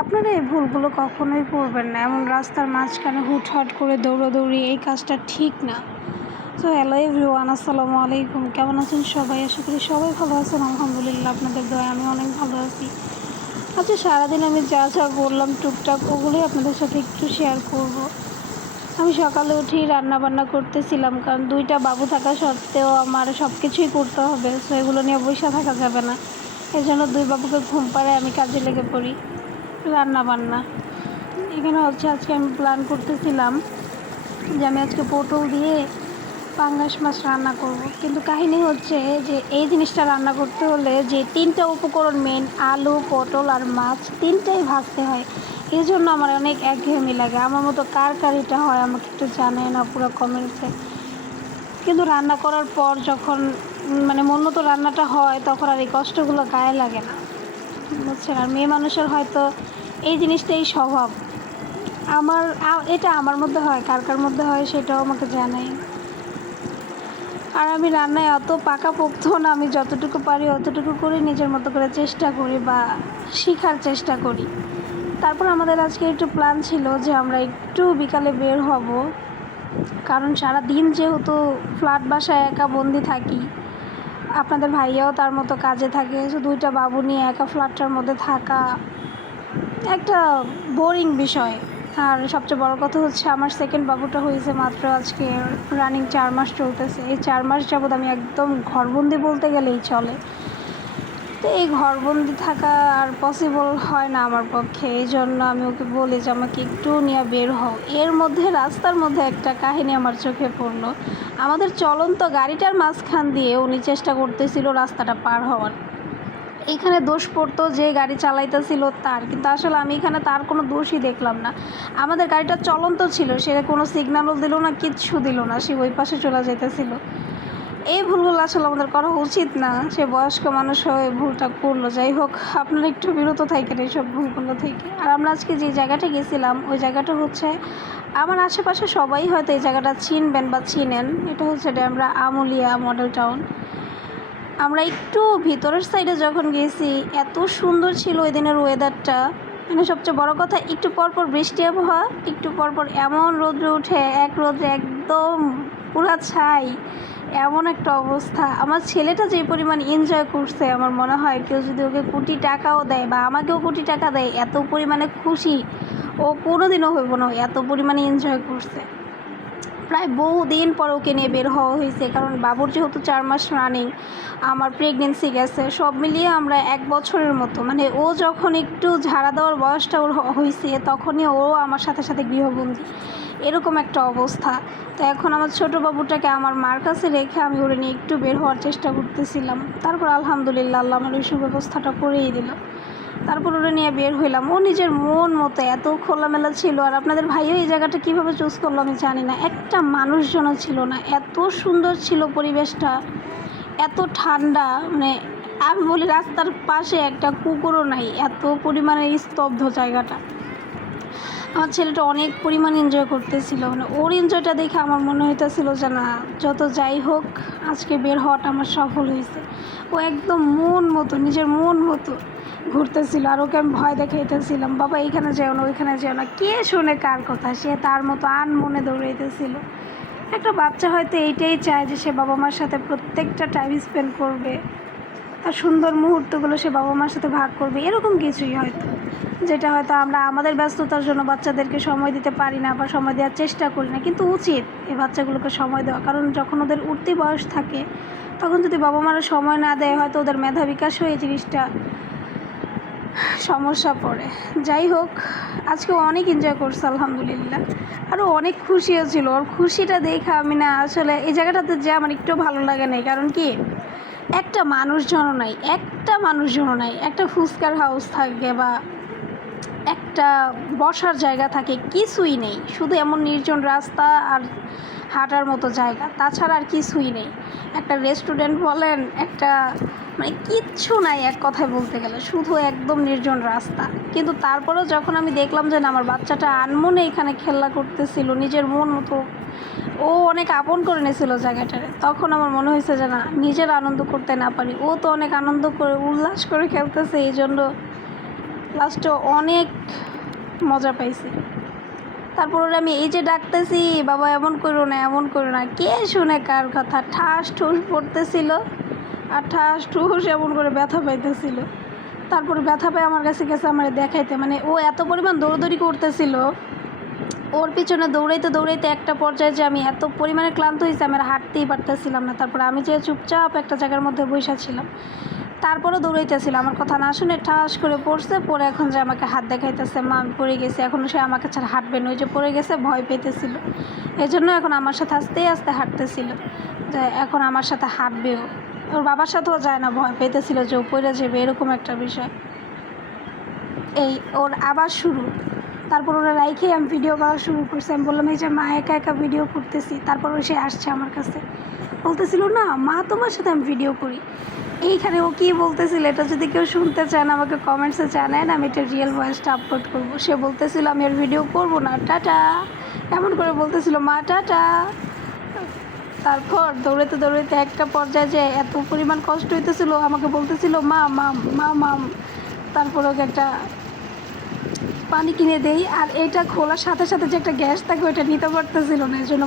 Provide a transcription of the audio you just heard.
আপনারা এই ভুলগুলো কখনোই করবেন না। এমন রাস্তার মাঝখানে হুটহাট করে দৌড়াদৌড়ি এই কাজটা ঠিক না। সো হ্যালো এভরিওয়ান, আসসালামু আলাইকুম। কেমন আছেন সবাই? আশা করি সবাই ভালো আছেন। আলহামদুলিল্লাহ, আপনাদের দয়ায় আমি অনেক ভালো আছি। আচ্ছা, সারাদিন আমি যা যা বললাম টুকটাক ওগুলোই আপনাদের সাথে একটু শেয়ার করব। আমি সকালে উঠেই রান্নাবান্না করতেছিলাম, কারণ দুইটা বাবু থাকা সত্ত্বেও আমার সব কিছুই করতে হবে। সো এগুলো নিয়ে বসে থাকা যাবে না। এই জন্য দুই বাবুকে ঘুম পাড়ায় আমি কাজে লেগে পড়ি। রান্নাবান্না এখানে হচ্ছে, আজকে আমি প্ল্যান করতেছিলাম যে আমি আজকে পটল দিয়ে পাঙ্গাস মাছ রান্না করব। কিন্তু কাহিনী হচ্ছে যে এই জিনিসটা রান্না করতে হলে যে তিনটা উপকরণ মেন, আলু, পটল আর মাছ, তিনটাই ভাজতে হয়। এই জন্য আমার অনেক একঘেয়েমি লাগে। আমার মতো কার কার এটা হয় আমাকে একটু জানায় না পুরো কমেন্টসে। কিন্তু রান্না করার পর যখন মন মতো রান্নাটা হয় তখন আর এই কষ্টগুলো গায়ে লাগে না, বুঝছেন? আর মেয়ে মানুষের হয়তো এই জিনিসটাই স্বভাব। এটা আমার মধ্যে হয়, কার কার মধ্যে হয় সেটাও আমাকে জানাই। আর আমি রান্নায় অত পাকাপোক্ত না, আমি যতটুকু পারি অতটুকু করে নিজের মতো করে চেষ্টা করি বা শেখার চেষ্টা করি। তারপর আমাদের আজকে একটু প্ল্যান ছিল যে আমরা একটু বিকালে বের হব, কারণ সারা দিন যেহেতু ফ্ল্যাট বাসায় একা বন্দি থাকি, আপনাদের ভাইয়াও তার মতো কাজে থাকে, দুইটা বাবু নিয়ে একা ফ্ল্যাটটার মধ্যে থাকা একটা বোরিং বিষয়। আর সবচেয়ে বড় কথা হচ্ছে, আমার সেকেন্ড বাবুটা হয়েছে মাত্র আজকে রানিং 4 মাস চলতেছে। এই 4 মাস যাবৎ আমি একদম ঘরবন্দি বলতে গেলেই চলে। তো এই ঘরবন্দি থাকা আর পসিবল হয় না আমার পক্ষে। এই জন্য আমি ওকে বলি যে আমাকে একটু নিয়ে বের হও। এর মধ্যে রাস্তার মধ্যে একটা কাহিনী আমার চোখে পড়লো। আমাদের চলন্ত গাড়িটার মাঝখান দিয়ে উনি চেষ্টা করতেছিল রাস্তাটা পার হওয়ার। এখানে দোষ পড়তো যে গাড়ি চালাইতেছিল তার, কিন্তু আসলে আমি এখানে তার কোনো দোষই দেখলাম না। আমাদের গাড়িটা চলন্ত ছিল, সে কোনো সিগন্যালও দিল না, কিচ্ছু দিল না, সে ওই পাশে চলে যেতেছিল। এই ভুলগুলো আসলে আমাদের করা উচিত না। সে বয়স্ক মানুষ হয়ে ভুলটা করলো। যাই হোক, আপনারা একটু বিরত থাকেন এইসব ভুলগুলো থেকে। আর আমরা আজকে যে জায়গাটা গেছিলাম ওই জায়গাটা হচ্ছে, আমার আশেপাশে সবাই হয়তো এই জায়গাটা চিনবেন বা চিনেন। এটা হচ্ছে ডেমরা আমুলিয়া মডেল টাউন। আমরা একটু ভিতরের সাইডে যখন গেছি, এত সুন্দর ছিল ওই দিনের ওয়েদারটা। সবচেয়ে বড় কথা, একটু পরপর বৃষ্টি আবহাওয়া, একটু পরপর এমন রৌদ্র উঠে, এক রৌদ্রে একদম পুরা ছাই, এমন একটা অবস্থা। আমার ছেলেটা যে পরিমাণ এনজয় করছে, আমার মনে হয় কেউ যদি ওকে কোটি টাকাও দেয় বা আমাকেও কোটি টাকা দেয়, এত পরিমাণে খুশি ও কোনোদিনও হইব না, এত পরিমাণে এনজয় করছে। প্রায় বহুদিন পর ওকে নিয়ে বের হওয়া হয়েছে, কারণ বাবুর যেহেতু 4 মাস রানিং, আমার প্রেগনেন্সি গেছে, সব মিলিয়ে আমরা 1 বছরের মতো, ও যখন একটু ঝাড়া দেওয়ার বয়সটা ওর হয়েছে তখনই ও আমার সাথে সাথে গৃহবন্দী, এরকম একটা অবস্থা। তো এখন আমার ছোটো বাবুটাকে আমার মার কাছে রেখে আমি ওরে নিয়ে একটু বের হওয়ার চেষ্টা করতেছিলাম। তারপর আলহামদুলিল্লাহ আল্লাহ আমার ওই সুব্যবস্থাটা করেই দিল। তারপর ওরা নিয়ে বের হইলাম। ও নিজের মন মতো এত খোলামেলা ছিল। আর আপনাদের ভাইও এই জায়গাটা কীভাবে চুজ করলো আমি জানি না, একটা মানুষজনও ছিল না, এত সুন্দর ছিল পরিবেশটা, এত ঠান্ডা। আমি বলি রাস্তার পাশে একটা কুকুরও নাই, এত পরিমাণে স্তব্ধ জায়গাটা। আমার ছেলেটা অনেক পরিমাণ এনজয় করতেছিল। ওর এনজয়টা দেখে আমার মনে হইতেছিল যে না, যত যাই হোক আজকে বের হওয়াটা আমার সফল হয়েছে। ও একদম মন মতো, নিজের মন মতো ঘুরতেছিল। আর ওকে আমি ভয় দেখাইতেছিলাম, বাবা এইখানে যেও না, ওইখানে যেও না। কে শোনে কার কথা? সে তার মতো আনমনে দৌড়াইতেছিল। একটা বাচ্চা হয়তো এইটাই চায় যে সে বাবা মার সাথে প্রত্যেকটা টাইম স্পেন্ড করবে, তার সুন্দর মুহূর্তগুলো সে বাবা মার সাথে ভাগ করবে, এরকম কিছুই হয়তো, যেটা হয়তো আমরা আমাদের ব্যস্ততার জন্য বাচ্চাদেরকে সময় দিতে পারি না বা সময় দেওয়ার চেষ্টা করি না। কিন্তু উচিত এই বাচ্চাগুলোকে সময় দেওয়া, কারণ যখন ওদের উঠতি বয়স থাকে তখন যদি বাবা মারা সময় না দেয়, হয়তো ওদের মেধা বিকাশ হয়ে এই জিনিসটা সমস্যা পড়ে। যাই হোক, আজকে অনেক এনজয় করছে আলহামদুলিল্লাহ। আরও অনেক খুশিও ছিল। ওর খুশিটা দেখে আমি না, আসলে এই জায়গাটাতে যে আমার একটু ভালো লাগে নাই। কারণ কি, একটা মানুষজনও নাই, একটা ফুচকার হাউস থাকে বা একটা বসার জায়গা থাকে, কিছুই নেই। শুধু এমন নির্জন রাস্তা আর হাঁটার মতো জায়গা, তাছাড়া আর কিছুই নেই। একটা রেস্টুরেন্ট বলেন, একটা কিচ্ছু নাই এক কথায় বলতে গেলে, শুধু একদম নির্জন রাস্তা। কিন্তু তারপরেও যখন আমি দেখলাম যে না, আমার বাচ্চাটা আনমনে এখানে খেলা করতেছিল নিজের মন মতো, ও অনেক আপন করে নিয়েছিল জায়গাটারে, তখন আমার মনে হয়েছে যে না, নিজের আনন্দ করতে না পারি, ও তো অনেক আনন্দ করে উল্লাস করে খেলতেছে, এই জন্য লাস্টে অনেক মজা পাইছি। তারপর ওরা আমি এই যে ডাকতেছি, বাবা এমন করো না এমন করো না, কে শুনে কার কথা, ঠাস ঠুস পড়তেছিল আর ঠাস ঠুস এমন করে ব্যথা পাইতেছিল। তারপরে ব্যথা পাই আমার কাছে গেছে আমার দেখাইতে, মানে ও এত পরিমাণ দৌড়দৌড়ি করতেছিল, ওর পিছনে দৌড়াইতে দৌড়াইতে একটা পর্যায়ে যে আমি এত পরিমাণে ক্লান্ত হয়েছি আমি আর হাঁটতেই পারতেছিলাম না। তারপরে আমি যে চুপচাপ একটা জায়গার মধ্যে বসে ছিলাম, তারপরেও দৌড়াইতেছিল, আমার কথা না শুনে ঠাস করে পড়ছে, পরে এখন যে আমাকে হাত দেখাইতেছে, মা আমি পড়ে গেছি, এখন সে আমাকে ছাড়া হাঁটবে না, ওই যে পড়ে গেছে ভয় পেতেছিল, এই জন্য এখন আমার সাথে আস্তে আস্তে হাঁটতেছিল, যে এখন আমার সাথে হাঁটবেও। ওর বাবার সাথেও যায় না, ভয় পেতেছিল যে ও পড়ে যাবে, এরকম একটা বিষয়। এই ওর আবার শুরু। তারপর ওরা রাইখে আমি ভিডিও করা শুরু করছি। আমি বললাম এই যে মা একা একা ভিডিও করতেছি, তারপর সে আসছে আমার কাছে, বলতেছিল না মা তোমার সাথে আমি ভিডিও করি। এইখানে ও কী বলতেছিল এটা যদি কেউ শুনতে চান আমাকে কমেন্টসে জানায়, আমি এটা রিয়েল ভয়েসটা আপলোড করবো। সে বলতেছিল আমি আর ভিডিও করবো না, টাটা, এমন করে বলতেছিল মা টাটা। তারপর দৌড়াতে দৌড়াতে একটা পর্যায়ে যে এত পরিমাণ কষ্ট হইতেছিল, আমাকে বলতেছিল মা মাম মা মাম। তারপর ওকে একটা পানি কিনে দেই, আর এটা খোলার সাথে সাথে যে একটা গ্যাস থাকে ওইটা নিতে পারতেছিল না, এই জন্য